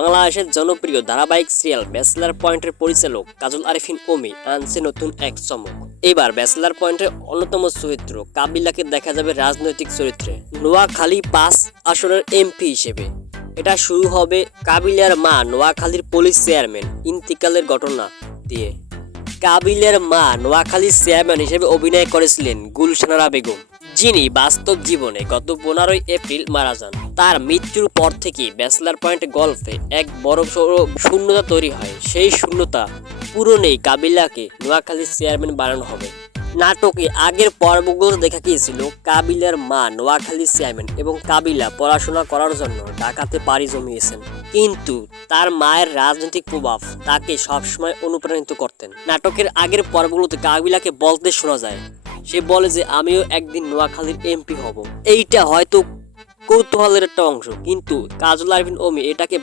বাংলাদেশের জনপ্রিয় ধারাবাহিক সিরিয়াল ব্যাচেলর পয়েন্টের পরিচালক কাজল আরিফিন অমি আনছে নতুন এক চমক। এবার ব্যাচেলর পয়েন্টের অন্যতম চরিত্র কাবিলাকে দেখা যাবে রাজনৈতিক চরিত্রে, নোয়াখালী ৫ আসনের এমপি হিসেবে। এটা শুরু হবে কাবিলার মা নোয়াখালীর পুলিশ চেয়ারম্যান ইন্তিকালের ঘটনা দিয়ে। কাবিলার মা নোয়াখালীর চেয়ারম্যান হিসেবে অভিনয় করেছিলেন গুলশানারা বেগম, যিনি বাস্তব জীবনে গত 15ই এপ্রিল মারা যান। তার মৃত্যুর পর থেকেই ব্যাচেলর পয়েন্ট গল্ফে এক বড় শূন্যতা তৈরি হয়। সেই শূন্যতা পূরণেই কাবিলাকে নোয়াখালীর চেয়ারম্যান বানানো হবে। নাটকে আগের পর্বগুলো দেখা গিয়েছিল কাবিলার মা নোয়াখালীর চেয়ারম্যান এবং কাবিলা পড়াশোনা করার জন্য ঢাকাতে পাড়ি জমিয়েছেন, কিন্তু তার মায়ের রাজনৈতিক প্রভাব তাকে সবসময় অনুপ্রাণিত করতেন। নাটকের আগের পর্বগুলোতে কাবিলাকে বলতে শোনা যায়, সে বলে যে আমিও একদিন নোয়াখালীর এমপি হব। এইটা হয়তো কৌতূহলের একটা অংশ, কিন্তু কাজল আরিফিন অমি এটাকে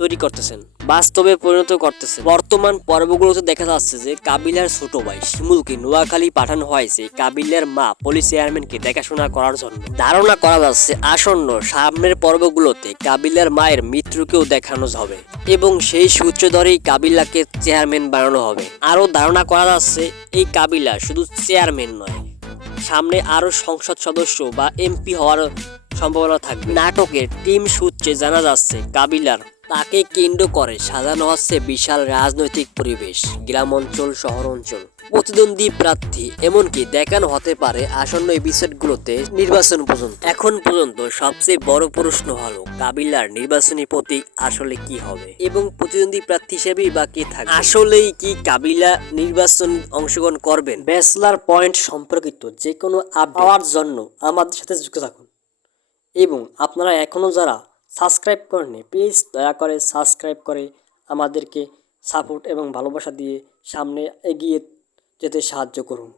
তৈরি করতেছেন, বাস্তবে পরিণত করতেছেন। বর্তমান পর্বগুলোতে দেখা যাচ্ছে যে কাবিলার ছোট ভাই শিমুলকে নোয়াখালী পাঠানো হয়েছে কাবিলার মা পুলিশ চেয়ারম্যানকে দেখাশোনা করার জন্য। ধারণা করা যাচ্ছে আসন্ন সামনের পর্বগুলোতে কাবিলার মায়ের মৃত্যুকেও দেখানো হবে এবং সেই সূত্র ধরেই কাবিলাকে চেয়ারম্যান বানানো হবে। আরও ধারণা করা যাচ্ছে এই কাবিলা শুধু চেয়ারম্যান নয়, সামনে আরো সংসদ সদস্য বা এমপি হওয়ার সম্ভাবনা থাকবে। নাটকের টিম সূত্রে জানা যাচ্ছে কাবিলার তাকে কেন্দ্র করে সাজানো হচ্ছে বিশাল রাজনৈতিক পরিবেশ, গ্রাম অঞ্চল, শহর অঞ্চল, প্রতিদ্বন্দ্বী প্রার্থী, এমনকি দেখানো হতে পারে আসন্ন এপিসোডগুলোতে নির্বাচন পর্যন্ত। এখন পর্যন্ত সবচেয়ে বড় প্রশ্ন হলো কাবিলার নির্বাচনী প্রতীক আসলে কি হবে এবং প্রতিদ্বন্দ্বী প্রার্থী হিসেবেই বা কে থাকবে। আসলেই কি কাবিলা নির্বাচন অংশগ্রহণ করবেন? ব্যাচেলর পয়েন্ট সম্পর্কিত যে কোনো আপডেট জন্য আমাদের সাথে যুক্ত থাকুন এবং আপনারা এখনও যারা সাবস্ক্রাইব করেননি প্লিজ দয়া করে সাবস্ক্রাইব করে আমাদেরকে সাপোর্ট এবং ভালোবাসা দিয়ে সামনে এগিয়ে যেতে সাহায্য করুন।